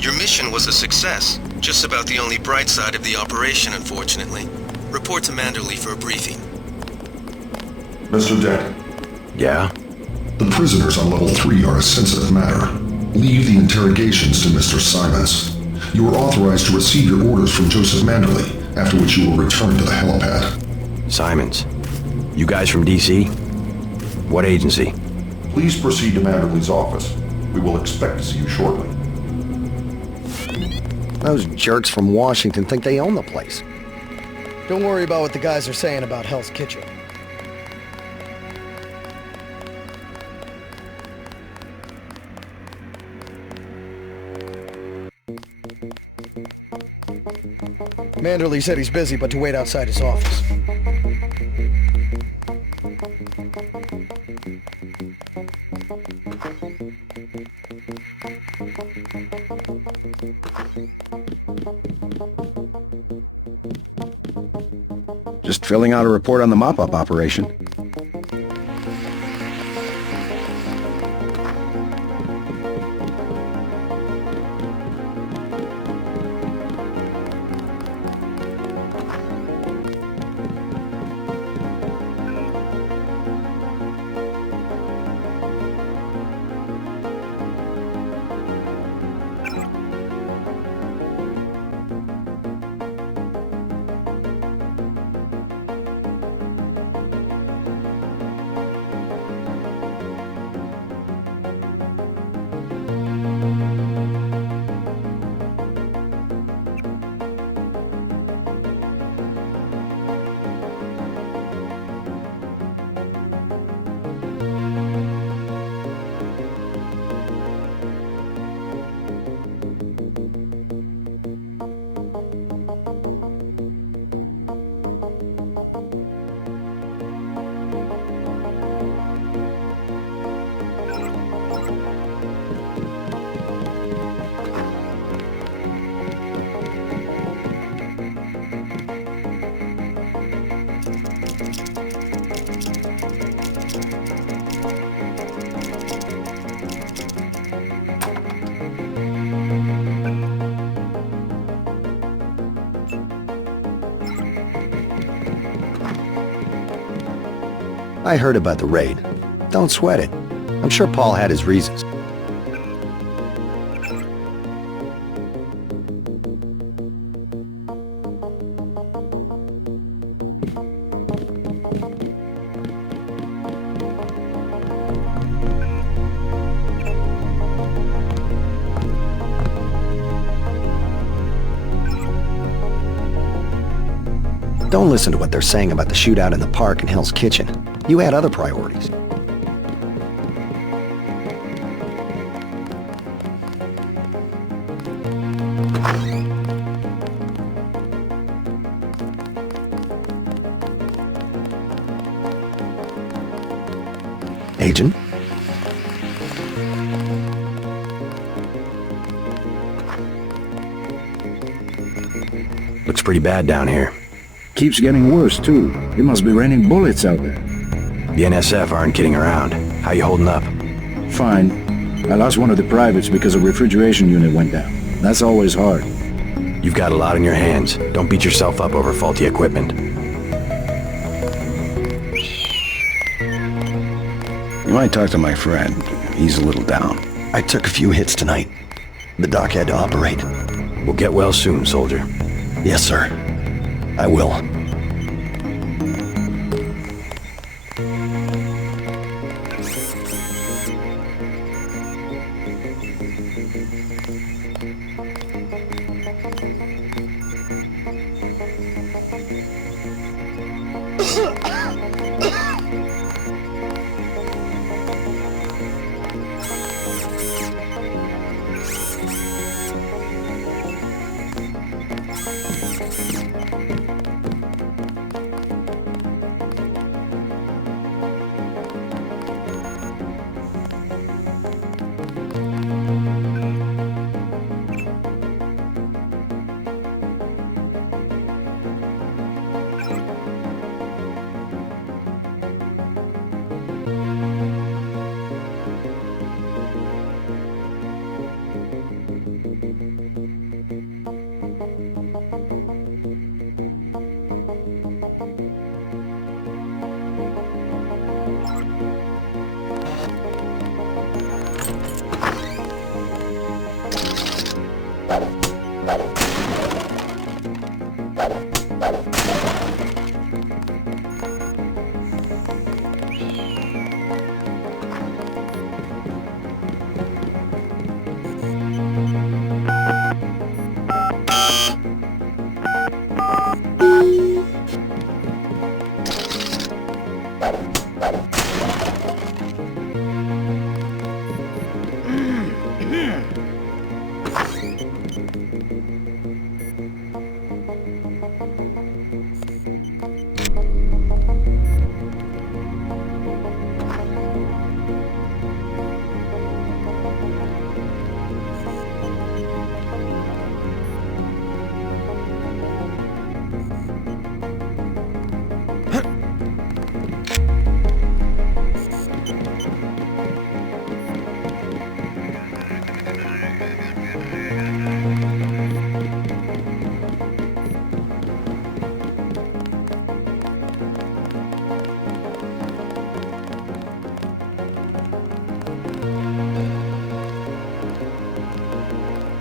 Your mission was a success. Just about the only bright side of the operation, unfortunately. Report to Manderley for a briefing. Mr. Dent. Yeah? The prisoners on level 3 are a sensitive matter. Leave the interrogations to Mr. Simons. You are authorized to receive your orders from Joseph Manderley, after which you will return to the helipad. Simons. You guys from DC? What agency? Please proceed to Manderley's office. We will expect to see you shortly. Those jerks from Washington think they own the place. Don't worry about what the guys are saying about Hell's Kitchen. Manderley said he's busy, but to wait outside his office. Just filling out a report on the mop-up operation. I heard about the raid. Don't sweat it. I'm sure Paul had his reasons. Don't listen to what they're saying about the shootout in the park and Hell's Kitchen. You had other priorities. Agent? Looks pretty bad down here. Keeps getting worse, too. It must be raining bullets out there. The NSF aren't kidding around. How you holding up? Fine. I lost one of the privates because a refrigeration unit went down. That's always hard. You've got a lot in your hands. Don't beat yourself up over faulty equipment. You might talk to my friend. He's a little down. I took a few hits tonight. The doc had to operate. We'll get well soon, soldier. Yes, sir. I will.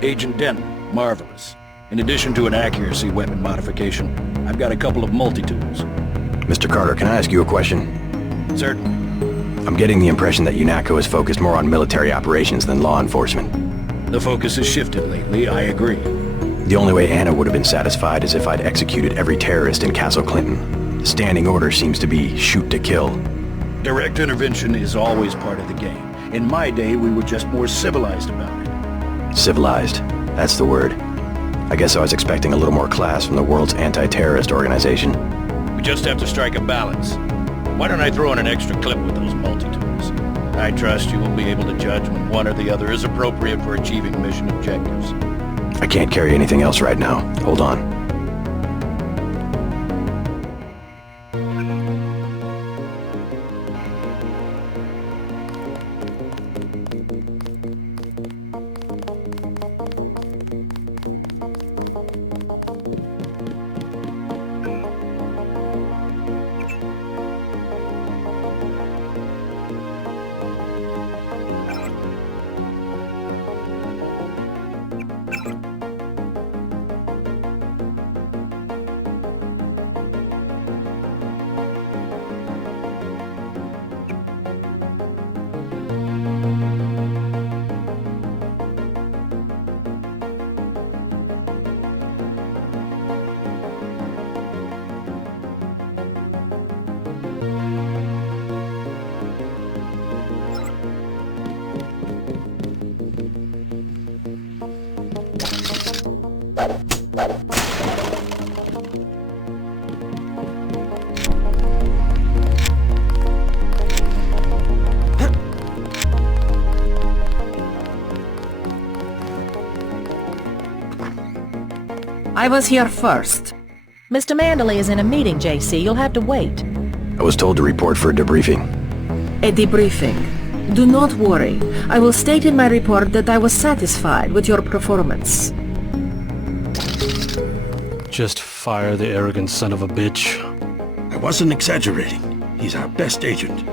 Agent Denton, marvelous. In addition to an accuracy weapon modification, I've got a couple of multi-tools. Mr. Carter, can I ask you a question? Certainly. I'm getting the impression that UNATCO is focused more on military operations than law enforcement. The focus has shifted lately, I agree. The only way Anna would have been satisfied is if I'd executed every terrorist in Castle Clinton. The standing order seems to be shoot to kill. Direct intervention is always part of the game. In my day, we were just more civilized about it. Civilized. That's the word. I guess I was expecting a little more class from the world's anti-terrorist organization. We just have to strike a balance. Why don't I throw in an extra clip with those multi-tools? I trust you will be able to judge when one or the other is appropriate for achieving mission objectives. I can't carry anything else right now. Hold on. I was here first. Mr. Manderley is in a meeting, JC. You'll have to wait. I was told to report for a debriefing. A debriefing. Do not worry. I will state in my report that I was satisfied with your performance. Just fire the arrogant son of a bitch. I wasn't exaggerating. He's our best agent.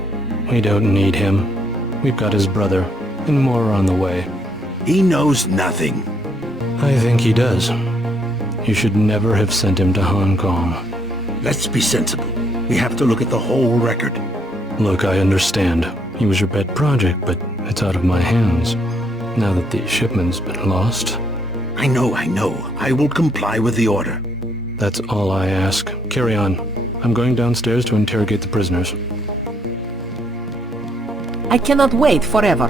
We don't need him. We've got his brother, and more are on the way. He knows nothing. I think he does. You should never have sent him to Hong Kong. Let's be sensible. We have to look at the whole record. Look, I understand. He was your pet project, but it's out of my hands. Now that the shipment's been lost. I know. I will comply with the order. That's all I ask. Carry on. I'm going downstairs to interrogate the prisoners. I cannot wait forever.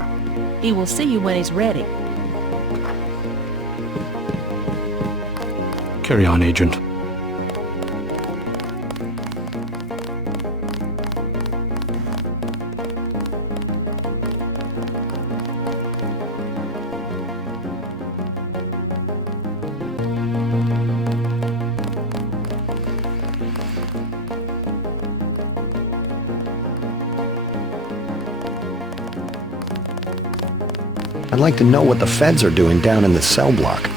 He will see you when he's ready. Carry on, Agent. I'd like to know what the feds are doing down in the cell block.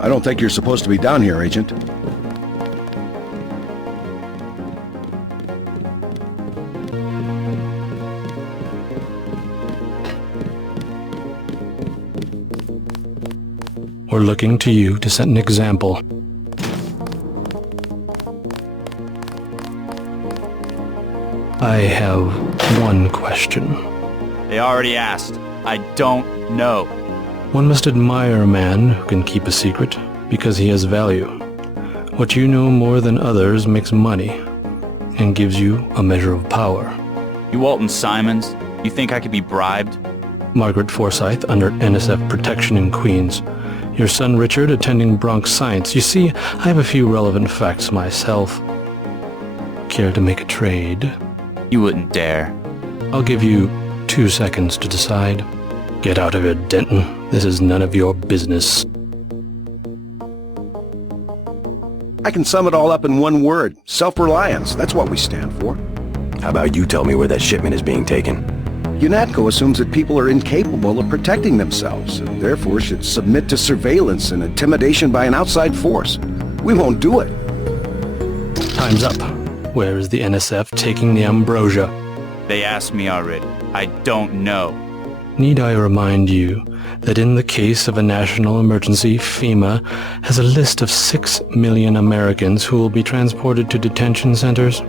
I don't think you're supposed to be down here, Agent. We're looking to you to set an example. I have one question. They already asked. I don't know. One must admire a man who can keep a secret because he has value. What you know more than others makes money and gives you a measure of power. You Walton Simons, you think I could be bribed? Margaret Forsyth under NSF protection in Queens. Your son Richard attending Bronx Science. You see, I have a few relevant facts myself. Care to make a trade? You wouldn't dare. I'll give you 2 seconds to decide. Get out of here, Denton. This is none of your business. I can sum it all up in one word. Self-reliance. That's what we stand for. How about you tell me where that shipment is being taken? UNATCO assumes that people are incapable of protecting themselves, and therefore should submit to surveillance and intimidation by an outside force. We won't do it. Time's up. Where is the NSF taking the ambrosia? They asked me already. I don't know. Need I remind you that in the case of a national emergency, FEMA has a list of 6 million Americans who will be transported to detention centers?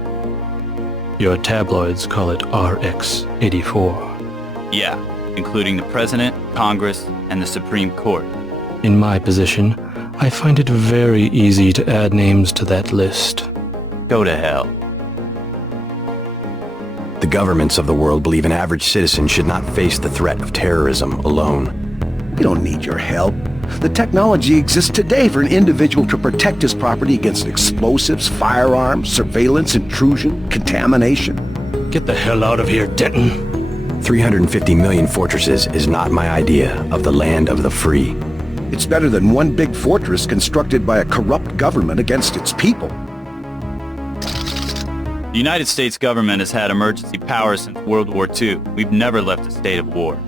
Your tabloids call it RX-84. Yeah, including the President, Congress, and the Supreme Court. In my position, I find it very easy to add names to that list. Go to hell. The governments of the world believe an average citizen should not face the threat of terrorism alone. We don't need your help. The technology exists today for an individual to protect his property against explosives, firearms, surveillance, intrusion, contamination. Get the hell out of here, Denton. 350 million fortresses is not my idea of the land of the free. It's better than one big fortress constructed by a corrupt government against its people. The United States government has had emergency powers since World War II. We've never left a state of war.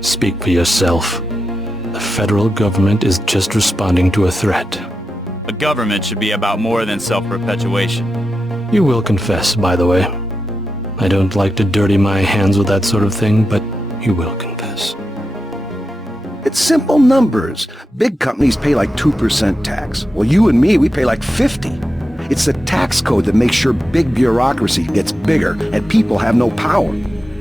Speak for yourself. The federal government is just responding to a threat. A government should be about more than self-perpetuation. You will confess, by the way. I don't like to dirty my hands with that sort of thing, but you will confess. It's simple numbers. Big companies pay like 2% tax. Well, you and me, we pay like 50. It's the tax code that makes sure big bureaucracy gets bigger and people have no power.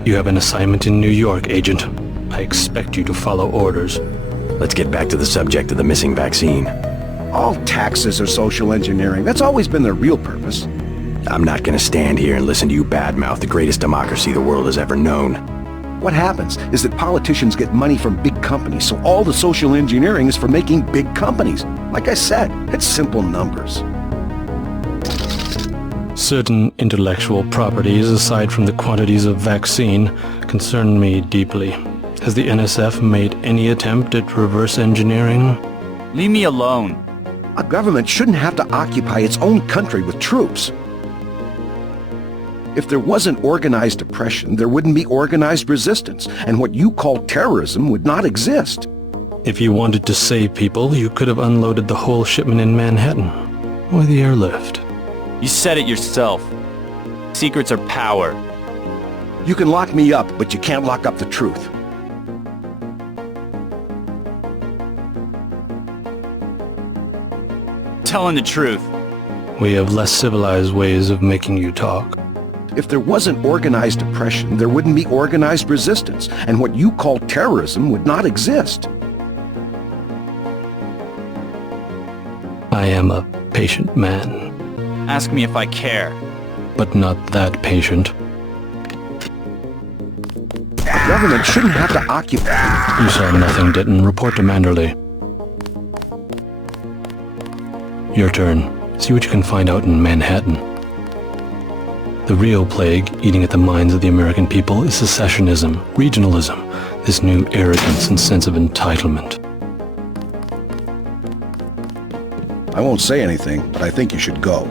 You have an assignment in New York, Agent. I expect you to follow orders. Let's get back to the subject of the missing vaccine. All taxes are social engineering. That's always been their real purpose. I'm not gonna stand here and listen to you badmouth the greatest democracy the world has ever known. What happens is that politicians get money from big companies, so all the social engineering is for making big companies. Like I said, it's simple numbers. Certain intellectual properties, aside from the quantities of vaccine, concern me deeply. Has the NSF made any attempt at reverse engineering? Leave me alone. A government shouldn't have to occupy its own country with troops. If there wasn't organized oppression, there wouldn't be organized resistance, and what you call terrorism would not exist. If you wanted to save people, you could have unloaded the whole shipment in Manhattan, or the airlift. You said it yourself. Secrets are power. You can lock me up, but you can't lock up the truth. Telling the truth. We have less civilized ways of making you talk. If there wasn't organized oppression, there wouldn't be organized resistance, and what you call terrorism would not exist. I am a patient man. Ask me if I care. But not that patient. The government shouldn't have to occupy. You saw nothing, Denton. Report to Manderley. Your turn. See what you can find out in Manhattan. The real plague eating at the minds of the American people is secessionism, regionalism, this new arrogance and sense of entitlement. I won't say anything, but I think you should go.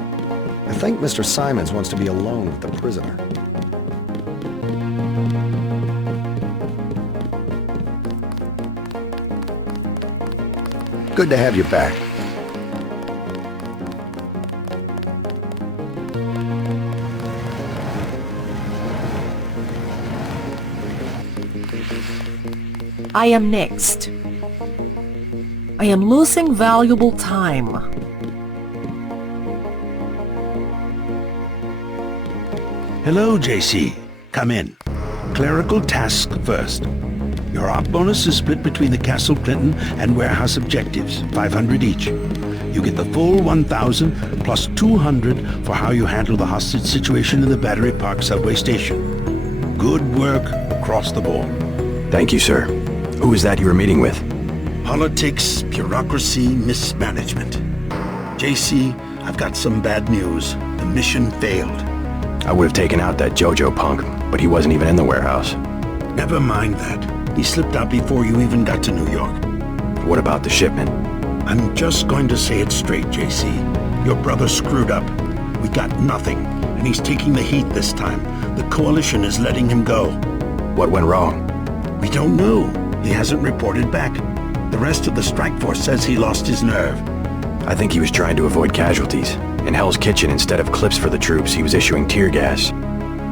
I think Mr. Simons wants to be alone with the prisoner. Good to have you back. I am next. I am losing valuable time. Hello, JC. Come in. Clerical task first. Your op bonus is split between the Castle Clinton and warehouse objectives, 500 each. You get the full 1,000 plus 200 for how you handle the hostage situation in the Battery Park subway station. Good work across the board. Thank you, sir. Who was that you were meeting with? Politics, bureaucracy, mismanagement. JC, I've got some bad news. The mission failed. I would have taken out that JoJo punk, but he wasn't even in the warehouse. Never mind that. He slipped out before you even got to New York. What about the shipment? I'm just going to say it straight, JC. Your brother screwed up. We got nothing, and he's taking the heat this time. The Coalition is letting him go. What went wrong? We don't know. He hasn't reported back. The rest of the strike force says he lost his nerve. I think he was trying to avoid casualties. In Hell's Kitchen, instead of clips for the troops, he was issuing tear gas.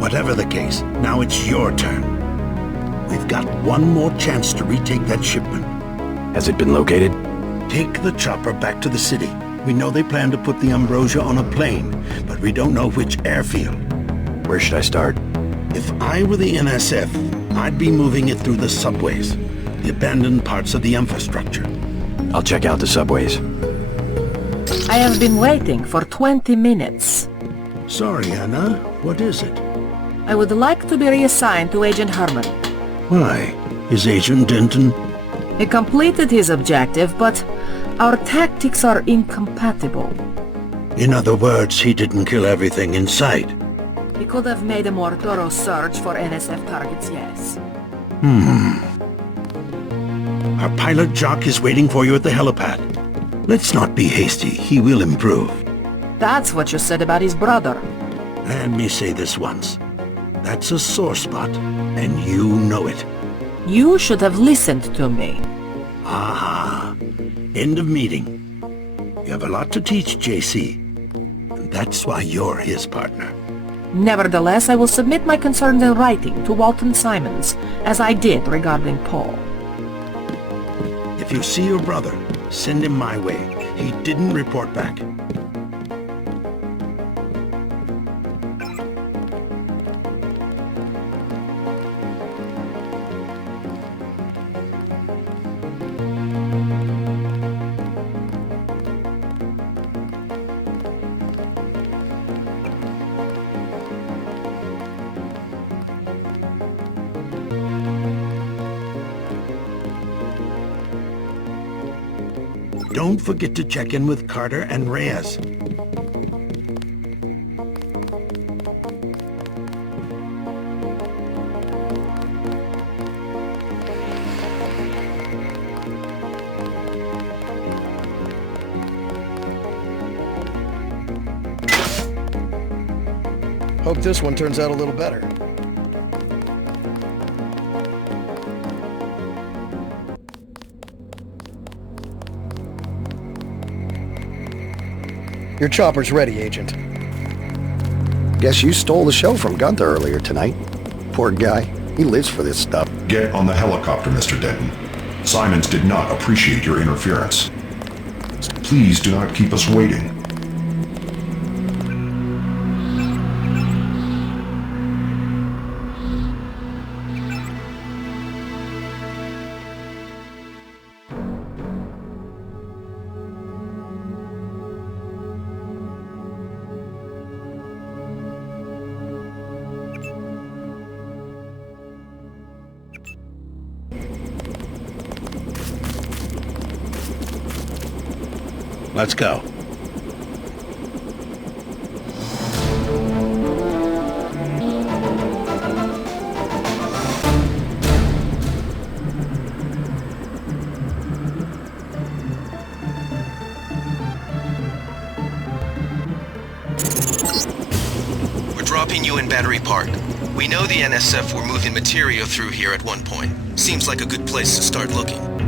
Whatever the case, now it's your turn. We've got one more chance to retake that shipment. Has it been located? Take the chopper back to the city. We know they plan to put the Ambrosia on a plane, but we don't know which airfield. Where should I start? If I were the NSF, I'd be moving it through the subways, the abandoned parts of the infrastructure. I'll check out the subways. I have been waiting for 20 minutes. Sorry, Anna. What is it? I would like to be reassigned to Agent Herman. Why? Is Agent Denton? He completed his objective, but our tactics are incompatible. In other words, he didn't kill everything in sight. He could have made a more thorough search for NSF targets, yes. Our pilot Jock is waiting for you at the helipad. Let's not be hasty. He will improve. That's what you said about his brother. Let me say this once. That's a sore spot, and you know it. You should have listened to me. Aha. End of meeting. You have a lot to teach, JC. And that's why you're his partner. Nevertheless, I will submit my concerns in writing to Walton Simons, as I did regarding Paul. If you see your brother, send him my way. He didn't report back. Don't forget to check in with Carter and Reyes. Hope this one turns out a little better. Your chopper's ready, Agent. Guess you stole the show from Gunther earlier tonight. Poor guy. He lives for this stuff. Get on the helicopter, Mr. Denton. Simons did not appreciate your interference. Please do not keep us waiting. Let's go. We're dropping you in Battery Park. We know the NSF were moving material through here at one point. Seems like a good place to start looking.